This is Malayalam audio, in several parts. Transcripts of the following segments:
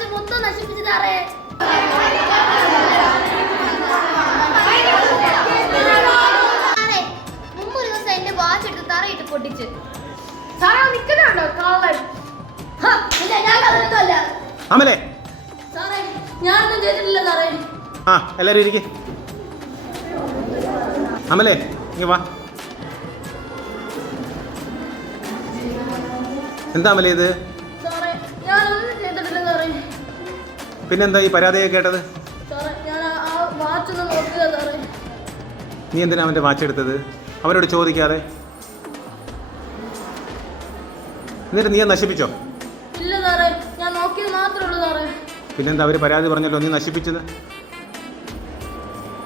വാച്ച് മൊത്തം നശിപ്പിച്ചു സാറേ. മുമ്പൊരു ദിവസം എന്റെ വാച്ച് എടുത്ത് തറയിട്ട് പൊട്ടിച്ച്. സാറേ നിൽക്കുന്നുണ്ടോ കാവൽ? അമലേ, സാറേ ഞാനൊന്നും ചെയ്തിട്ടില്ല സാറേ. ആ എല്ലാരും ഇരിക്കെ. അമലേ ഇങ്ങ് വാ. എന്താ അമലേ ഇത്? സാറേ ഞാനൊന്നും ചെയ്തിട്ടില്ല സാറേ. പിന്നെന്താ ഈ പരാതിയൊക്കെ കേട്ടത്? സാറേ ഞാൻ ആ വാച്ച് ഒന്ന് നോക്കുക സാറേ. നീ എന്തിനാ അവൻ്റെ വാച്ച് എടുത്തത്? അവരോട് ചോദിക്കാതെ. എന്നിട്ട് നീ നശിപ്പിച്ചോ? ഇല്ല സാറേ, ഞാൻ നോക്കിയത് മാത്രമേ ഉള്ളൂ സാറേ. പിന്നെന്താ അവർ പരാതി പറഞ്ഞല്ലോ നീ നശിപ്പിച്ചത്?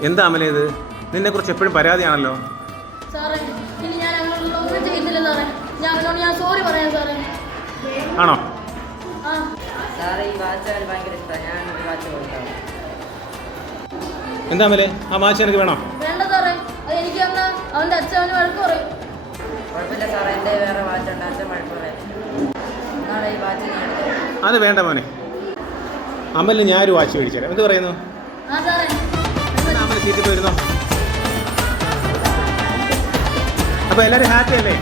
എന്താ അമലേ ഇത്? നിന്നെക്കുറിച്ച് എപ്പോഴും പരാതിയാണല്ലോ. സാറേ ഇനി ഞാൻ അങ്ങനെയുള്ള ഒന്നും ചെയ്തില്ല സാറേ. ഞാൻ സോറി പറയാം സാറേ. ആണോ? ആ സാറേ ഈ വാച്ച് അവന് ഭയങ്കര ഇഷ്ടമാണ്. ഞാൻ ഈ വാച്ച് കൊടുക്കാം. എന്താ അമലേ ആ വാച്ച് എനിക്ക് വേണോ? വേണ്ട സാറേ, അത് എനിക്ക് തന്നാ അവൻ്റെ അച്ഛൻ അവന് വഴക്ക് പറയും. കുഴപ്പമില്ല സാറേ, എൻ്റെ വേറെ വാച്ചുണ്ട്. അച്ഛൻ വഴക്ക് പറയാം. നാളെ ഈ വാച്ച് ഞാൻ എടുക്കാം. അത് വേണ്ട മോനെ. അമലിന് ഞാനൊരു വാച്ച് മേടിച്ചു തരാം. എന്ത് പറയുന്നു? ആ സാറേ അമൽ സീറ്റിൽ പോയിരുന്നോ? അപ്പോൾ എല്ലാവരും ഹാപ്പി അല്ലേ?